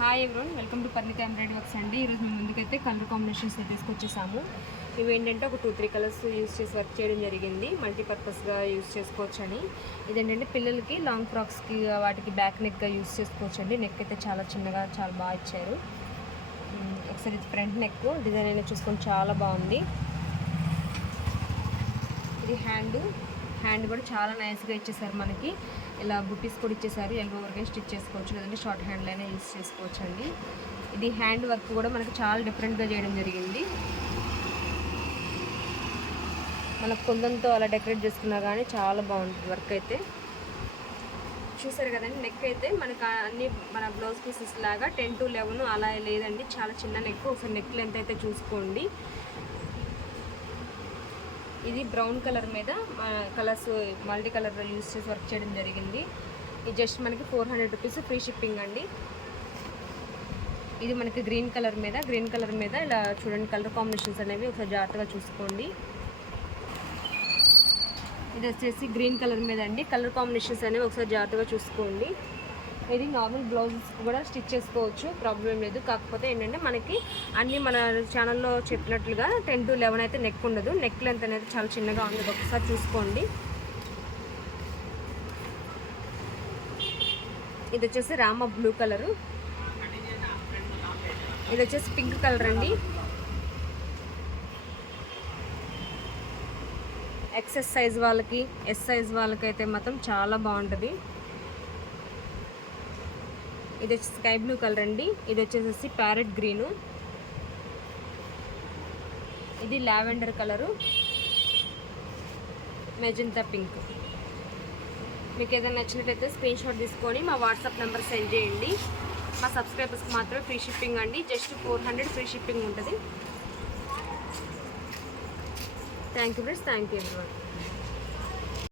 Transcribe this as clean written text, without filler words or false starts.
Hi everyone, welcome to Parnika embroidery works అండి. ఈరోజు మేము ముందుకైతే కలర్ కాంబినేషన్స్ తీసుకొచ్చేసాము. ఇవి ఏంటంటే ఒక 2-3 కలర్స్ యూస్ చేసి వర్క్ చేయడం జరిగింది. మల్టీపర్పస్గా యూస్ చేసుకోవచ్చు అని. ఇదేంటంటే పిల్లలకి లాంగ్ ఫ్రాక్స్కి వాటికి బ్యాక్ నెక్గా యూస్ చేసుకోవచ్చు అండి. నెక్ అయితే చాలా చిన్నగా చాలా బాగా ఇచ్చారు. ఒకసారి ఫ్రంట్ నెక్ డిజైన్ అయినా చూసుకొని చాలా బాగుంది. ఇది హ్యాండ్ కూడా చాలా నైస్గా ఇచ్చేసారు. మనకి ఇలా బుట్టీస్ కూడా ఇచ్చేసారు. ఎల్బో వరకు స్టిచ్ చేసుకోవచ్చు, లేదంటే షార్ట్ హ్యాండ్లో అయినా యూస్ చేసుకోవచ్చు అండి. ఇది హ్యాండ్ వర్క్ కూడా మనకి చాలా డిఫరెంట్గా చేయడం జరిగింది. మన కుందంతో అలా డెకరేట్ చేసుకున్నా కానీ చాలా బాగుంటుంది వర్క్ అయితే. చూసారు కదండి, నెక్ అయితే మనకు అన్ని మన బ్లౌజ్ పీసెస్ లాగా 10 to 11 అలా లేదండి, చాలా చిన్న నెక్. ఒకసారి నెక్ లెంత్ అయితే చూసుకోండి. ఇది బ్రౌన్ కలర్ మీద కలర్స్ మల్టీ కలర్ యూస్ చేసి వర్క్ చేయడం జరిగింది. ఇది జస్ట్ మనకి 400 రూపీస్ ఫ్రీ షిప్పింగ్ అండి. ఇది మనకి గ్రీన్ కలర్ మీద ఇలా చూడండి, కలర్ కాంబినేషన్స్ అనేవి ఒకసారి జాగ్రత్తగా చూసుకోండి. ఇది వచ్చేసి గ్రీన్ కలర్ మీద అండి. కలర్ కాంబినేషన్స్ అనేవి ఒకసారి జాగ్రత్తగా చూసుకోండి. ఇది నార్మల్ బ్లౌజెస్ కూడా స్టిచ్ చేసుకోవచ్చు, ప్రాబ్లం లేదు. కాకపోతే ఏంటంటే మనకి అన్నీ మన ఛానల్లో చెప్పినట్లుగా 10 to 11 అయితే నెక్ ఉండదు. నెక్ లెంత్ అనేది చాలా చిన్నగా ఉంది, ఒకసారి చూసుకోండి. ఇది వచ్చేసి రామ బ్లూ కలరు, ఇది వచ్చేసి పింక్ కలర్ అండి. ఎక్సెస్ సైజ్ వాళ్ళకి, ఎస్ సైజ్ వాళ్ళకి అయితే మాత్రం చాలా బాగుంటుంది. ఇది వచ్చి స్కై బ్లూ కలర్ అండి. ఇది వచ్చేసి ప్యారెట్ గ్రీను. ఇది లావెండర్ కలరు, మెజంతా పింక్. మీకు ఏదైనా నచ్చినట్లయితే స్క్రీన్ షాట్ తీసుకొని మా వాట్సాప్ నెంబర్ సెండ్ చేయండి. మా సబ్స్క్రైబర్స్కి మాత్రమే ఫ్రీ షిప్పింగ్ అండి. జస్ట్ 400 ఫ్రీ షిప్పింగ్ ఉంటుంది. Thank you friends, thank you everyone.